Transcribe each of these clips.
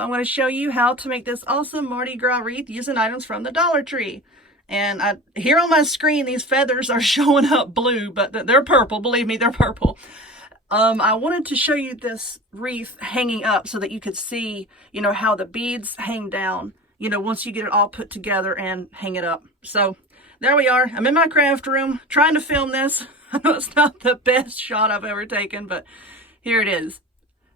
I'm going to show you how to make this awesome Mardi Gras wreath using items from the Dollar Tree. And here on my screen, these feathers are showing up blue, but they're purple. Believe me, they're purple. I wanted to show you this wreath hanging up so that you could see, how the beads hang down, once you get it all put together and hang it up. So there we are. I'm in my craft room trying to film this. I know it's not the best shot I've ever taken, but here it is.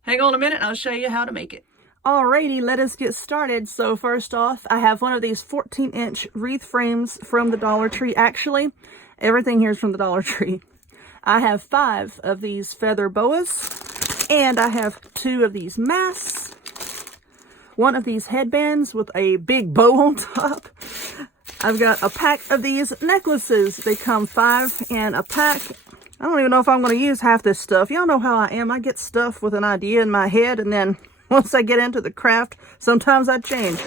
Hang on a minute and I'll show you how to make it. Alrighty, let us get started. So first off, I have one of these 14-inch wreath frames from the Dollar Tree. Actually, everything here is from the Dollar Tree. I have 5 of these feather boas, and I have 2 of these masks, 1 of these headbands with a big bow on top. I've got a pack of these necklaces. They come 5 in a pack. I don't even know if I'm going to use half this stuff. Y'all know how I am. I get stuff with an idea in my head, and then once I get into the craft, sometimes I change.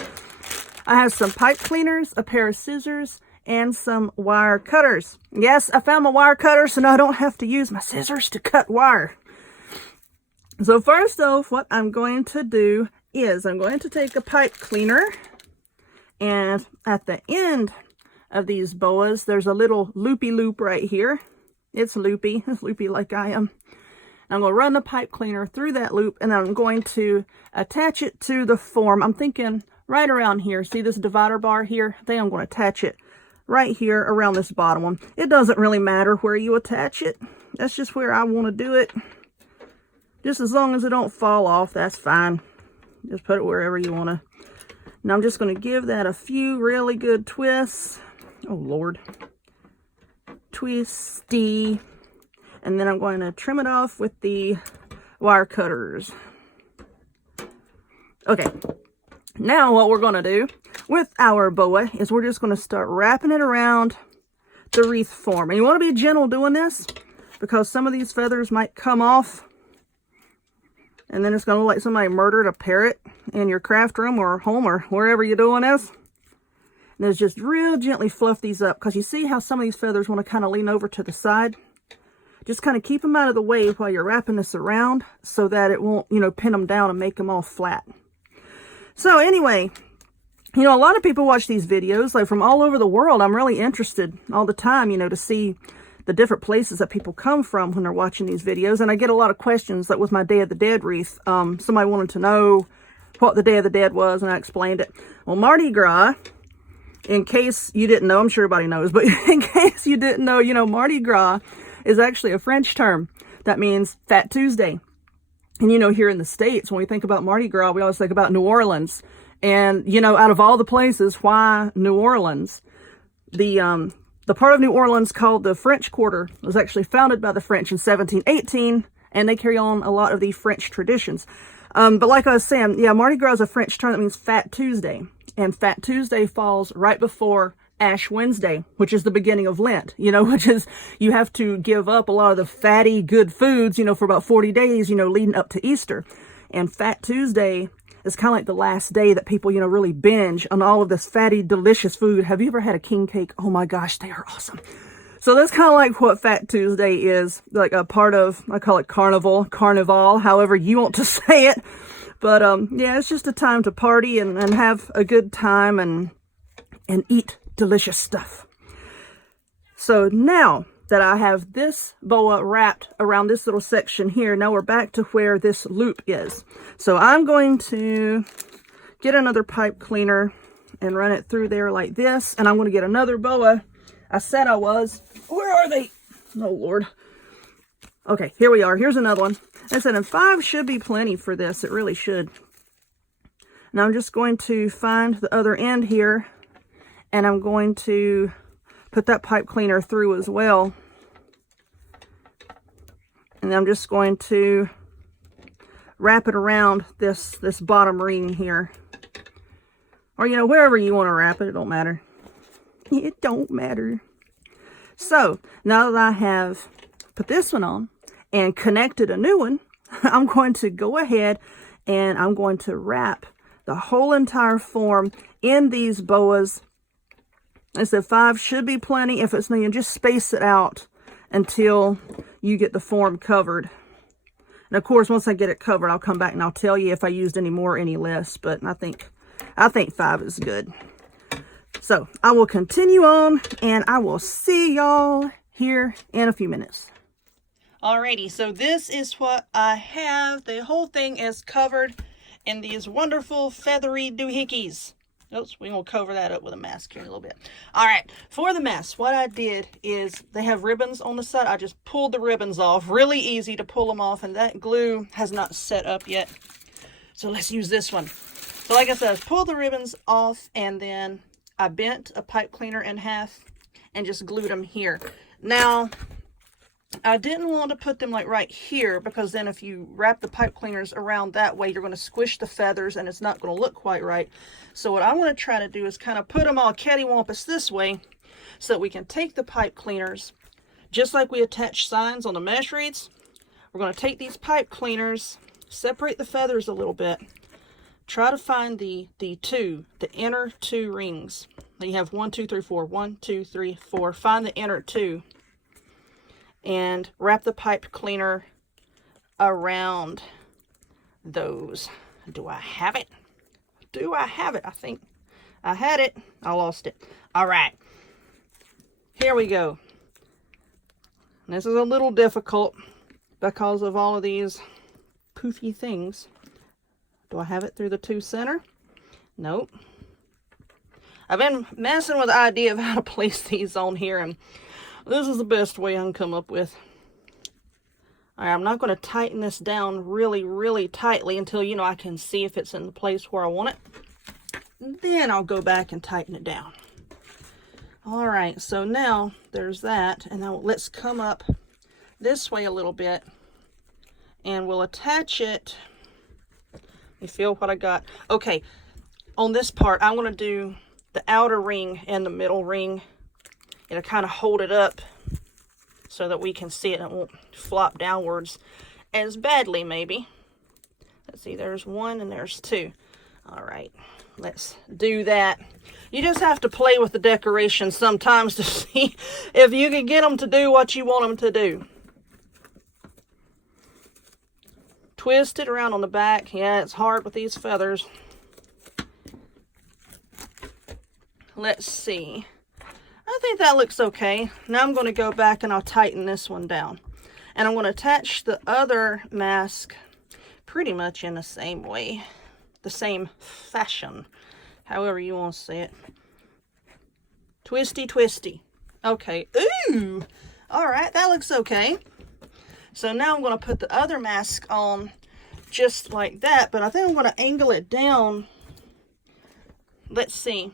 I have some pipe cleaners, a pair of scissors, and some wire cutters. Yes, I found my wire cutter, so now I don't have to use my scissors to cut wire. So first off, what I'm going to do is I'm going to take a pipe cleaner, and at the end of these boas, there's a little loopy loop right here. It's loopy like I am. I'm going to run the pipe cleaner through that loop, and I'm going to attach it to the form. I'm thinking right around here. See this divider bar here? I think I'm going to attach it right here around this bottom one. It doesn't really matter where you attach it. That's just where I want to do it. Just as long as it don't fall off, that's fine. Just put it wherever you want to. Now I'm just going to give that a few really good twists. Oh, Lord. Twisty. And then I'm going to trim it off with the wire cutters. Okay. Now what we're going to do with our boa is we're just going to start wrapping it around the wreath form. And you want to be gentle doing this because some of these feathers might come off. And then it's going to look like somebody murdered a parrot in your craft room or home or wherever you're doing this. And there's just real gently fluff these up because you see how some of these feathers want to kind of lean over to the side. Just kind of keep them out of the way while you're wrapping this around so that it won't, pin them down and make them all flat. So anyway, a lot of people watch these videos like from all over the world. I'm really interested all the time, to see the different places that people come from when they're watching these videos. And I get a lot of questions like with my Day of the Dead wreath. Somebody wanted to know what the Day of the Dead was, and I explained it. Well, Mardi Gras, in case you didn't know, I'm sure everybody knows, but in case you didn't know, Mardi Gras is actually a French term that means Fat Tuesday. And here in the States, when we think about Mardi Gras, we always think about New Orleans. And out of all the places, why New Orleans? The part of New Orleans called the French Quarter was actually founded by the French in 1718, and they carry on a lot of the French traditions. But like I was saying, yeah, Mardi Gras is a French term that means Fat Tuesday. And Fat Tuesday falls right before Ash Wednesday, which is the beginning of Lent, which is you have to give up a lot of the fatty good foods, for about 40 days, leading up to Easter. And Fat Tuesday is kind of like the last day that people, really binge on all of this fatty, delicious food. Have you ever had a king cake? Oh my gosh, they are awesome. So that's kind of like what Fat Tuesday is, like a part of, I call it carnival, however you want to say it. But yeah, it's just a time to party and have a good time and eat delicious stuff. So now that I have this boa wrapped around this little section here, now we're back to where this loop is. So I'm going to get another pipe cleaner and run it through there like this. And I'm going to get another boa. I said I was. Where are they? Oh, Lord. Okay, here we are. Here's another one. I said, and 5 should be plenty for this. It really should. Now I'm just going to find the other end here, and I'm going to put that pipe cleaner through as well. And I'm just going to wrap it around this bottom ring here. Or, wherever you want to wrap it, it don't matter. It don't matter. So, now that I have put this one on and connected a new one, I'm going to go ahead and I'm going to wrap the whole entire form in these boas. I said 5 should be plenty. If it's not, just space it out until you get the form covered. And of course, once I get it covered, I'll come back and I'll tell you if I used any more or any less. But I think 5 is good. So I will continue on and I will see y'all here in a few minutes. Alrighty, so this is what I have. The whole thing is covered in these wonderful feathery doohickeys. Oops, we're going to cover that up with a mask here in a little bit. Alright, for the mask, what I did is they have ribbons on the side. I just pulled the ribbons off. Really easy to pull them off, and that glue has not set up yet. So let's use this one. So like I said, I pulled the ribbons off, and then I bent a pipe cleaner in half and just glued them here. Now, I didn't want to put them like right here, because then if you wrap the pipe cleaners around that way, you're going to squish the feathers and it's not going to look quite right. So what I want to try to do is kind of put them all cattywampus this way, so that we can take the pipe cleaners, just like we attach signs on the mesh wreaths. We're going to take these pipe cleaners, separate the feathers a little bit, try to find the inner 2 rings. You have 1, 2, 3, 4. 1, 2, 3, 4. Find the inner 2. And wrap the pipe cleaner around those. Do I have it? Do I have it? I think I had it. I lost it. All right. Here we go. This is a little difficult because of all of these poofy things. Do I have it through the 2 center? Nope. I've been messing with the idea of how to place these on here, and this is the best way I can come up with. Alright, I'm not going to tighten this down really, really tightly until, you know, I can see if it's in the place where I want it. And then I'll go back and tighten it down. Alright, so now there's that. And now let's come up this way a little bit. And we'll attach it. You feel what I got? Okay, on this part, I'm going to do the outer ring and the middle ring. It'll kind of hold it up so that we can see it and it won't flop downwards as badly, maybe. Let's see, there's 1 and there's 2. All right, let's do that. You just have to play with the decorations sometimes to see if you can get them to do what you want them to do. Twist it around on the back. Yeah, it's hard with these feathers. Let's see. I think that looks okay. Now I'm going to go back and I'll tighten this one down. And I'm going to attach the other mask pretty much in the same way. The same fashion. However you want to say it. Twisty, twisty. Okay. Ooh! Alright, that looks okay. So now I'm going to put the other mask on just like that. But I think I'm going to angle it down. Let's see.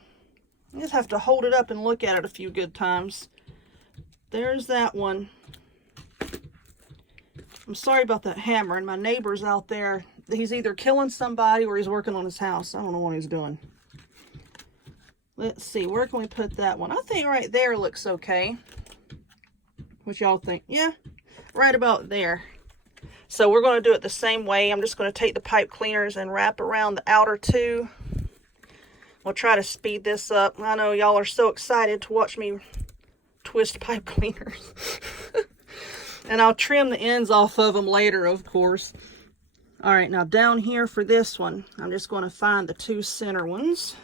You just have to hold it up and look at it a few good times. There's that one. I'm sorry about that hammer, and my neighbor's out there. He's either killing somebody or he's working on his house. I don't know what he's doing. Let's see, where can we put that one? I think right there looks okay. What y'all think? Yeah, right about there. So we're going to do it the same way. I'm just going to take the pipe cleaners and wrap around the outer 2. We'll try to speed this up. I know y'all are so excited to watch me twist pipe cleaners. And I'll trim the ends off of them later, of course. Alright, now down here for this one, I'm just going to find the 2 center ones.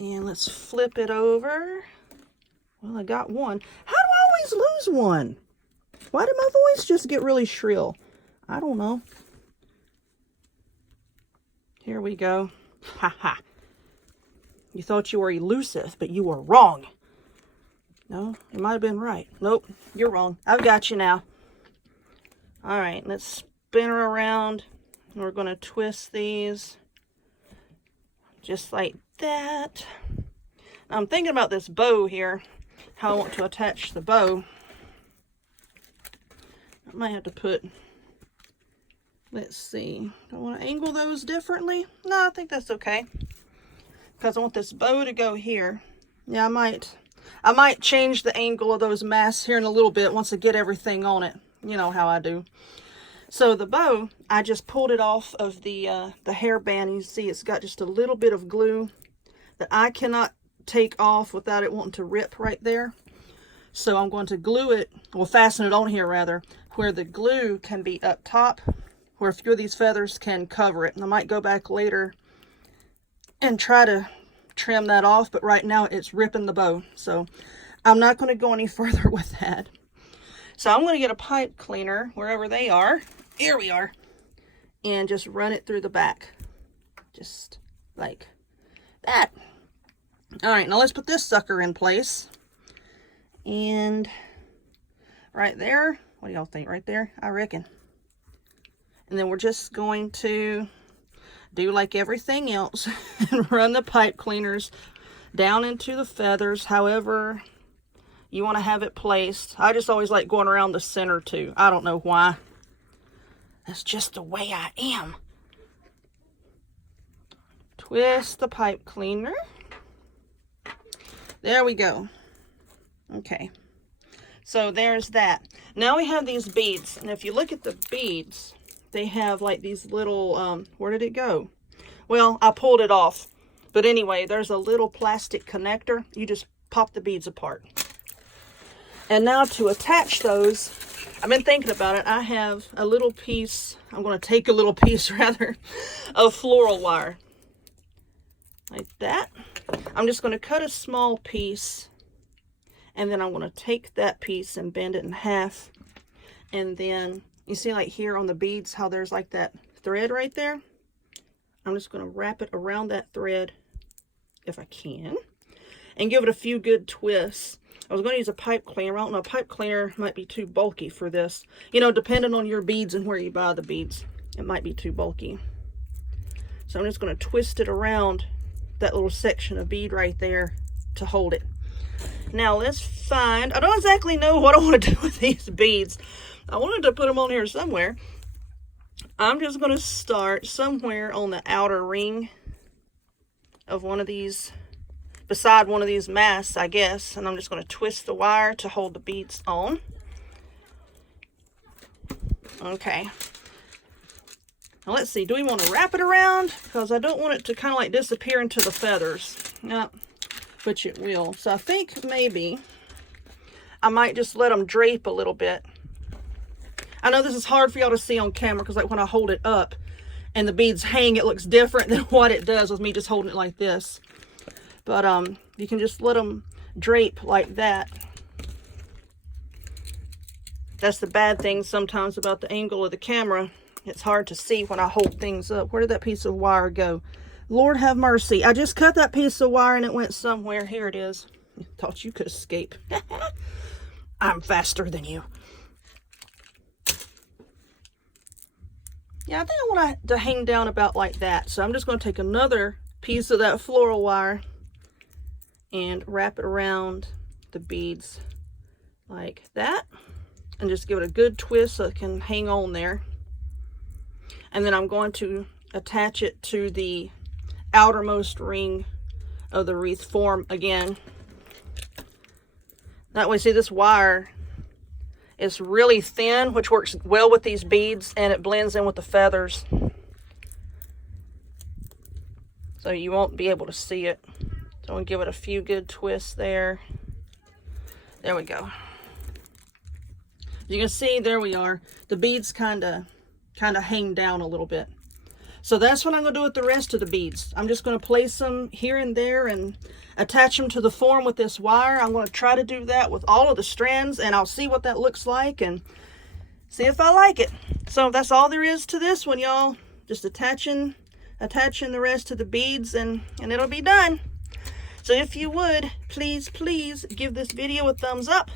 And let's flip it over. Well, I got one. How do I always lose one? Why did my voice just get really shrill? I don't know. Here we go. Ha ha. You thought you were elusive, but you were wrong. No, you might have been right. Nope, you're wrong. I've got you now. Alright, let's spin her around. We're going to twist these. Just like that. Now, I'm thinking about this bow here. How I want to attach the bow. I might have to put... Let's see. Do I want to angle those differently? No, I think that's okay. Because I want this bow to go here. Yeah, I might change the angle of those masks here in a little bit once I get everything on it. You know how I do. So the bow, I just pulled it off of the hairband. You see it's got just a little bit of glue that I cannot take off without it wanting to rip right there. So I'm going to glue it, well, fasten it on here rather, where the glue can be up top, where a few of these feathers can cover it. And I might go back later and try to trim that off, but right now it's ripping the bow. So I'm not going to go any further with that. So I'm going to get a pipe cleaner wherever they are. Here we are. And just run it through the back. Just like that. All right, now let's put this sucker in place. And right there, what do y'all think? Right there, I reckon. And then we're just going to do like everything else and run the pipe cleaners down into the feathers, however you want to have it placed. I just always like going around the center too. I don't know why. That's just the way I am. Twist the pipe cleaner. There we go. Okay. So there's that. Now we have these beads. And if you look at the beads, they have like these little, where did it go? Well, I pulled it off. But anyway, there's a little plastic connector. You just pop the beads apart. And now to attach those, I've been thinking about it. I have a little piece, I'm going to take a little piece rather, of floral wire. Like that. I'm just going to cut a small piece. And then I'm going to take that piece and bend it in half. And then, you see like here on the beads, how there's like that thread right there? I'm just going to wrap it around that thread, if I can. And give it a few good twists. I was going to use a pipe cleaner. I don't know, a pipe cleaner might be too bulky for this. You know, depending on your beads and where you buy the beads, it might be too bulky. So I'm just going to twist it around that little section of bead right there to hold it. Now let's find, I don't exactly know what I want to do with these beads. I wanted to put them on here somewhere. I'm just going to start somewhere on the outer ring of one of these, beside one of these masks, I guess. And I'm just going to twist the wire to hold the beads on. Okay. Now let's see, do we want to wrap it around? Because I don't want it to kind of like disappear into the feathers. No, which it will. So I think maybe I might just let them drape a little bit. I know this is hard for y'all to see on camera because like when I hold it up and the beads hang, it looks different than what it does with me just holding it like this. But you can just let them drape like that. That's the bad thing sometimes about the angle of the camera. It's hard to see when I hold things up. Where did that piece of wire go? Lord have mercy. I just cut that piece of wire and it went somewhere. Here it is. Thought you could escape. I'm faster than you. Yeah, I think I want it to hang down about like that. So I'm just going to take another piece of that floral wire and wrap it around the beads like that. And just give it a good twist so it can hang on there. And then I'm going to attach it to the outermost ring of the wreath form again. That way, see, this wire is really thin, which works well with these beads, and it blends in with the feathers. So you won't be able to see it. So I'm going to give it a few good twists there. There we go. You can see, there we are. The beads kind of hang down a little bit. So that's what I'm going to do with the rest of the beads. I'm just going to place them here and there and attach them to the form with this wire. I'm going to try to do that with all of the strands, and I'll see what that looks like and see if I like it. So that's all there is to this one, y'all. Just attaching the rest of the beads, and it'll be done. So if you would, please give this video a thumbs up.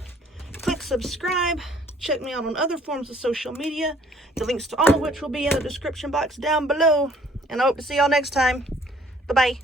Click subscribe. Check me out on other forms of social media, the links to all of which will be in the description box down below. And I hope to see y'all next time. Bye-bye.